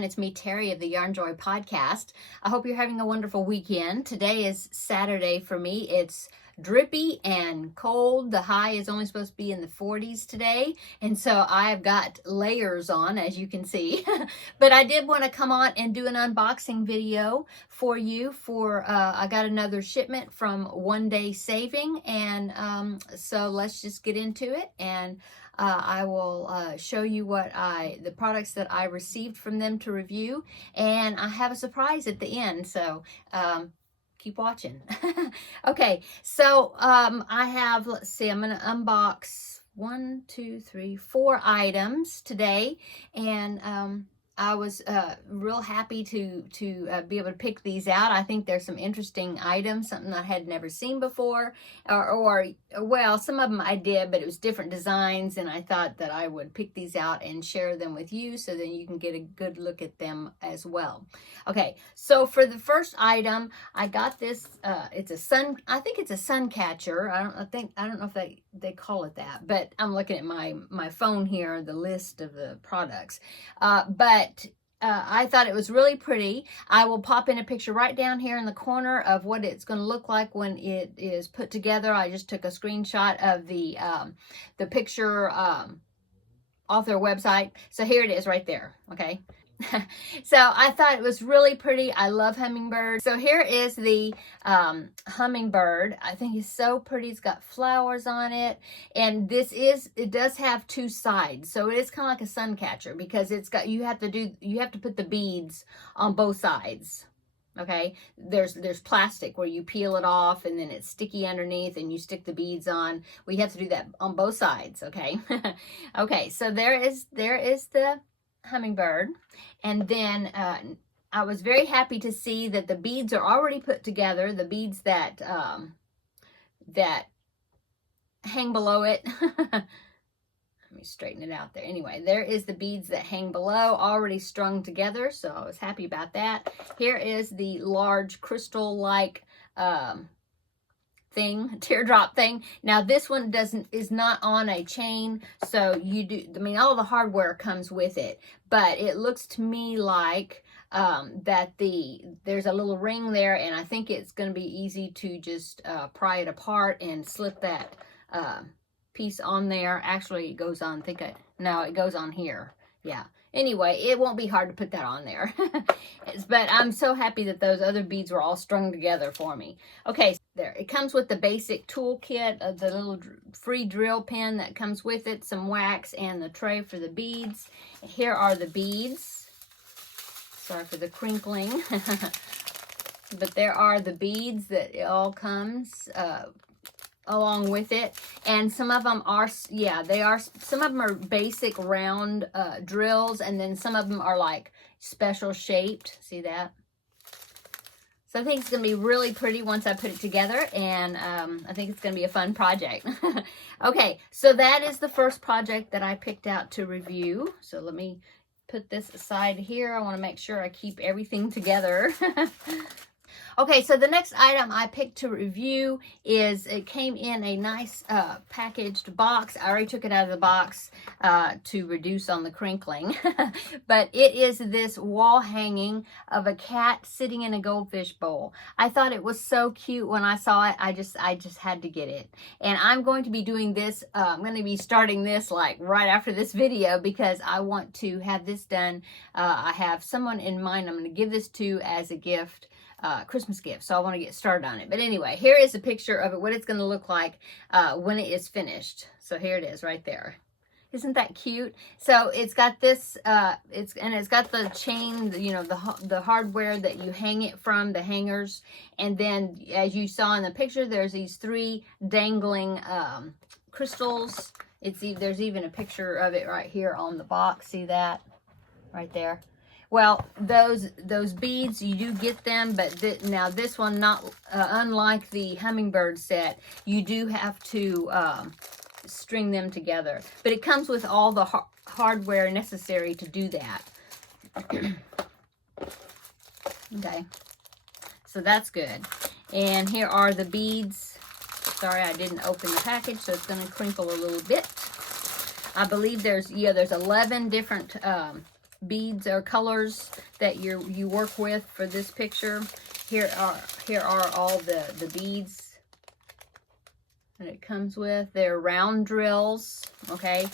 everyone. It's me, Terri, of the Yarn Joy podcast. I hope you're having a wonderful weekend. Today is Saturday for me. It's drippy and cold. The high is only supposed to be in the 40s today, and so I've got layers on, as you can see. But I did want to come on and do an unboxing video for you. I got another shipment from One Day Saving, and so let's just get into it. And I will show you the products that I received from them to review, and I have a surprise at the end, so keep watching. Okay, so I have, let's see, I'm going to unbox 4 items today, and I was real happy to be able to pick these out. I think there's some interesting items, something I had never seen before, or well, some of them I did, but it was different designs, and I thought that I would pick these out and share them with you so then you can get a good look at them as well. Okay, so for the first item, I got this, I think it's a sun catcher. I don't know if they call it that, but I'm looking at my phone here, the list of the products. But I thought it was really pretty. I will pop in a picture right down here in the corner of what it's going to look like when it is put together. I just took a screenshot of the picture off their website. So here it is right there, okay? So I thought it was really pretty. I love hummingbirds. So here is the hummingbird. I think it's so pretty. It's got flowers on it, and it does have 2 sides, so it is kind of like a sun catcher because you have to put the beads on both sides. Okay, there's plastic where you peel it off and then it's sticky underneath and you stick the beads on. We have to do that on both sides. Okay. Okay, so there is the hummingbird, and then I was very happy to see that the beads are already put together, the beads that hang below it. Let me straighten it out there. Anyway, there is the beads that hang below, already strung together, so I was happy about that. Here is the large crystal-like teardrop thing. Now this one is not on a chain, so all the hardware comes with it, but it looks to me like that there's a little ring there, and I think it's going to be easy to just pry it apart and slip that piece on there. Actually, it goes on, no, it goes on here. Yeah. Anyway, it won't be hard to put that on there. But I'm so happy that those other beads were all strung together for me. Okay, there. It comes with the basic toolkit of the little free drill pen that comes with it, some wax, and the tray for the beads. Here are the beads. Sorry for the crinkling. But there are the beads that it all comes along with it, and some of them are, some of them are basic round drills, and then some of them are like special shaped. See that? So I think it's going to be really pretty once I put it together, and I think it's going to be a fun project. Okay, so that is the first project that I picked out to review. So let me put this aside here. I want to make sure I keep everything together. Okay, so the next item I picked to review it came in a nice packaged box. I already took it out of the box to reduce on the crinkling. But it is this wall hanging of a cat sitting in a goldfish bowl. I thought it was so cute when I saw it. I just had to get it. And I'm going to be doing this, I'm going to be starting this like right after this video because I want to have this done. I have someone in mind I'm going to give this to as a gift. Christmas gift, so I want to get started on it. But anyway, here is a picture of it, what it's going to look like when it is finished. So here it is right there. Isn't that cute? So it's got this, it's got the chain, the hardware that you hang it from, the hangers, and then as you saw in the picture, there's these 3 dangling crystals. There's even a picture of it right here on the box. See that right there? Well, those beads, you do get them, but now this one, not unlike the hummingbird set, you do have to string them together. But it comes with all the hardware necessary to do that. Okay, so that's good. And here are the beads. Sorry, I didn't open the package, so it's going to crinkle a little bit. I believe there's 11 different beads or colors that you work with for this picture. Here are all the beads that it comes with. They're round drills, okay?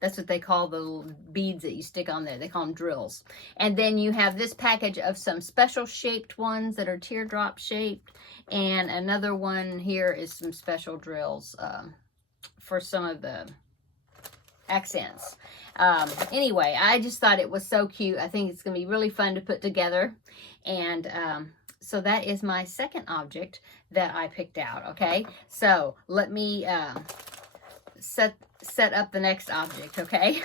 That's what they call the little beads that you stick on there. They call them drills. And then you have this package of some special shaped ones that are teardrop shaped. And another one here is some special drills for some of the accents. Anyway, I just thought it was so cute. I think it's going to be really fun to put together. And so that is my second object that I picked out, okay? So let me set up the next object, okay?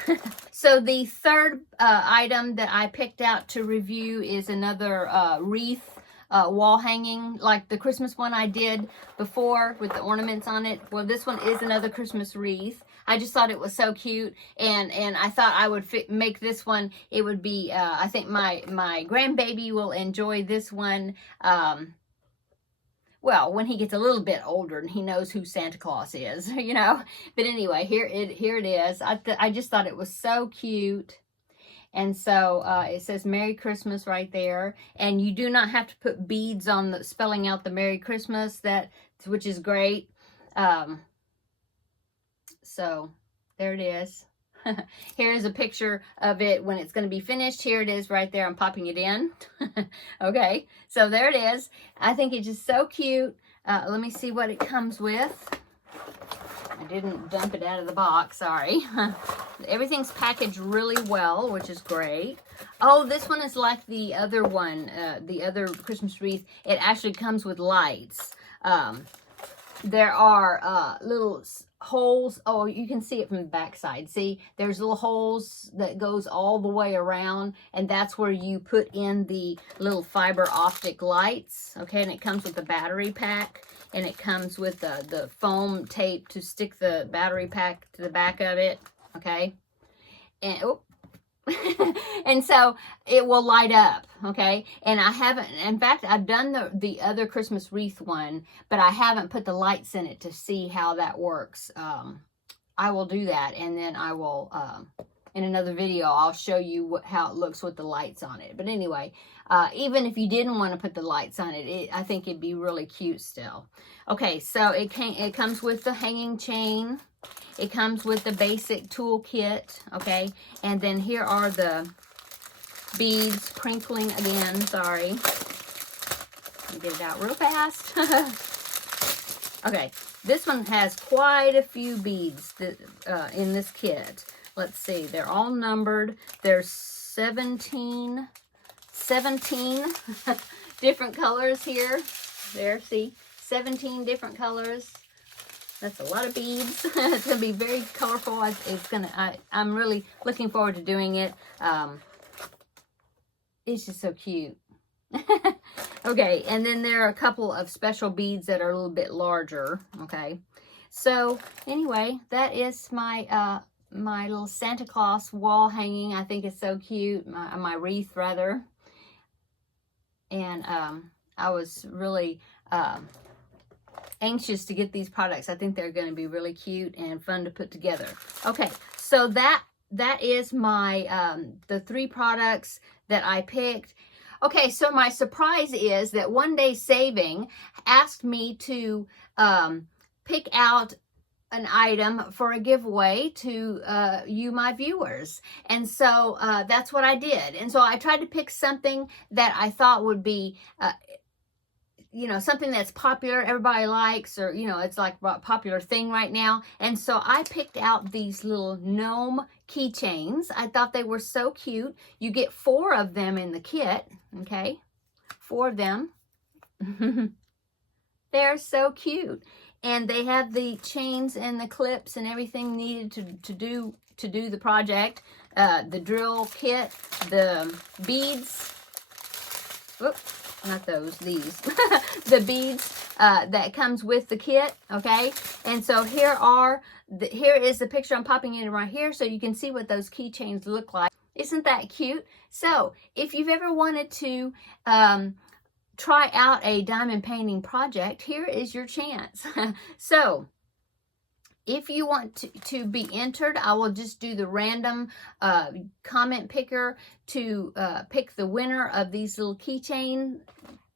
So the third item that I picked out to review is another wreath wall hanging, like the Christmas one I did before with the ornaments on it. Well, this one is another Christmas wreath. I just thought it was so cute, and I thought I would make this one. It would be, I think my grandbaby will enjoy this one. Well, when he gets a little bit older and he knows who Santa Claus is, you know. But anyway, here it is. I just thought it was so cute. And so it says Merry Christmas right there. And you do not have to put beads on the spelling out the Merry Christmas, which is great. So there it is. Here's a picture of it when it's going to be finished. Here it is right there. I'm popping it in. Okay, so there it is. I think it's just so cute. Let me see what it comes with. I didn't dump it out of the box, sorry. Everything's packaged really well, which is great. Oh, this one is like the other one, the other Christmas wreath. It actually comes with lights. There are little holes. Oh, you can see it from the back side. See, there's little holes that goes all the way around, and that's where you put in the little fiber optic lights. Okay, and it comes with the battery pack, and it comes with the foam tape to stick the battery pack to the back of it. Okay, and oh. And so it will light up, okay? And I haven't, in fact, I've done the other Christmas wreath one, but I haven't put the lights in it to see how that works. I will do that, and then I will, in another video, I'll show you how it looks with the lights on it. But anyway, even if you didn't want to put the lights on it, I think it'd be really cute still. Okay, so it comes with the hanging chain. It comes with the basic tool kit, okay? And then here are the beads crinkling again, sorry. Let me get it out real fast. Okay, this one has quite a few beads in this kit. Let's see, they're all numbered. There's 17 different colors here. There, see, 17 different colors. That's a lot of beads. It's going to be very colorful. I'm really looking forward to doing it. It's just so cute. Okay, and then there are a couple of special beads that are a little bit larger. Okay, so anyway, that is my my little Santa Claus wall hanging. I think it's so cute. My wreath, rather. And I was really anxious to get these products. I think they're going to be really cute and fun to put together. Okay, so that is my the 3 products that I picked. Okay, so my surprise is that One Day Saving asked me to pick out an item for a giveaway to you, my viewers. And so that's what I did. And so I tried to pick something that I thought would be you know, something that's popular, everybody likes, or, you know, it's like a popular thing right now. And so I picked out these little gnome keychains. I thought they were so cute. You get 4 of them in the kit, okay? 4 of them. They're so cute. And they have the chains and the clips and everything needed to do the project. The drill kit, the beads. Whoops. Not those, these. The beads that comes with the kit, okay? And so here is the picture. I'm popping in right here so you can see what those keychains look like. Isn't that cute? So if you've ever wanted to try out a diamond painting project, here is your chance. So If you want to be entered, I will just do the random comment picker to pick the winner of these little keychain,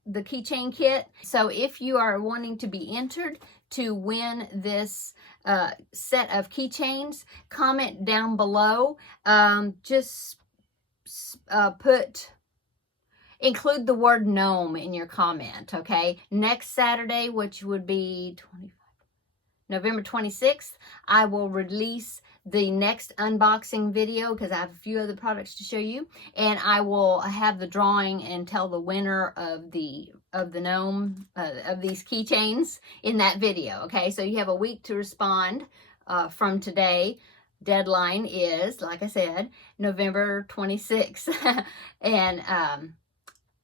the keychain kit. So if you are wanting to be entered to win this set of keychains, comment down below. Just include the word gnome in your comment, okay? Next Saturday, which would be November 26th, I will release the next unboxing video because I have a few other products to show you, and I will have the drawing and tell the winner of the gnome of these keychains in that video. Okay, so you have a week to respond from today. Deadline is, like I said, November 26th. And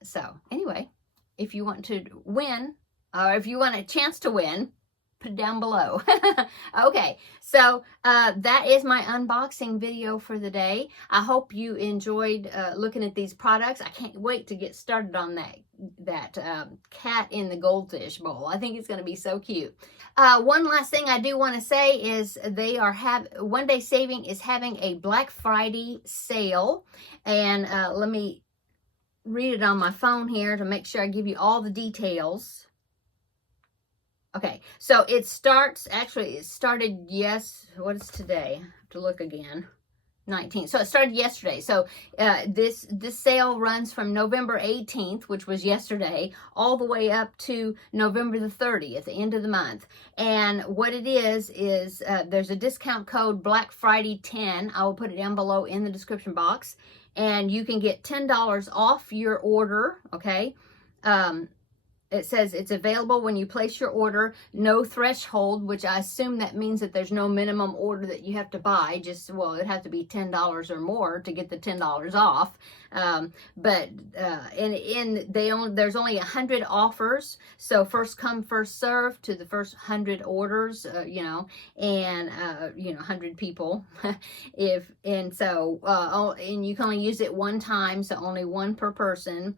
so anyway, if you want to win, or if you want a chance to win, put it down below. Okay, so that is my unboxing video for the day. I hope you enjoyed looking at these products. I can't wait to get started on that cat in the goldfish bowl. I think it's going to be so cute. One last thing I do want to say is One Day Saving is having a Black Friday sale, and let me read it on my phone here to make sure I give you all the details. Okay, so it started, what is today? I have to look again. 19. So it started yesterday. So this sale runs from November 18th, which was yesterday, all the way up to November the 30th, the end of the month. And what it is there's a discount code Black Friday 10. I will put it down below in the description box. And you can get $10 off your order, okay? It says it's available when you place your order, no threshold, which I assume that means that there's no minimum order that you have to buy. Well, it'd have to be $10 or more to get the $10 off. There's only 100 offers, so first come, first serve to the first 100 orders, and 100 people. And you can only use it one time, so only one per person.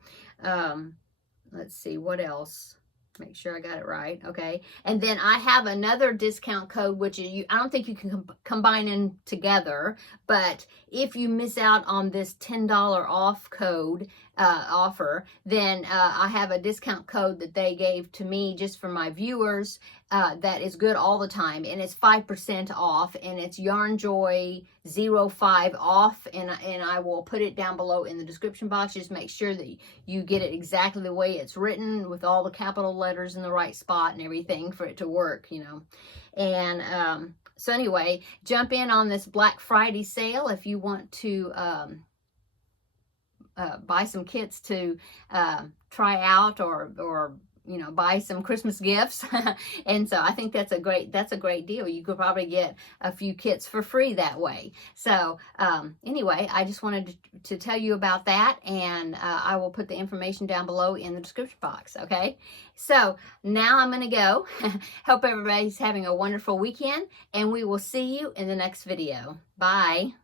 Let's see, what else? Make sure I got it right. Okay. And then I have another discount code, which I don't think you can combine them together, but if you miss out on this $10 off code offer, then I have a discount code that they gave to me just for my viewers that is good all the time, and it's 5% off, and it's Yarn Joy 05 off, and I will put it down below in the description box. Just make sure that you get it exactly the way it's written, with all the capital letters in the right spot and everything for it to work, And so anyway, jump in on this Black Friday sale if you want to buy some kits to try out, or buy some Christmas gifts. And so I think that's a great deal. You could probably get a few kits for free that way. So anyway, I just wanted to tell you about that, and I will put the information down below in the description box. Okay, so now I'm going to go. Hope everybody's having a wonderful weekend, and we will see you in the next video. Bye.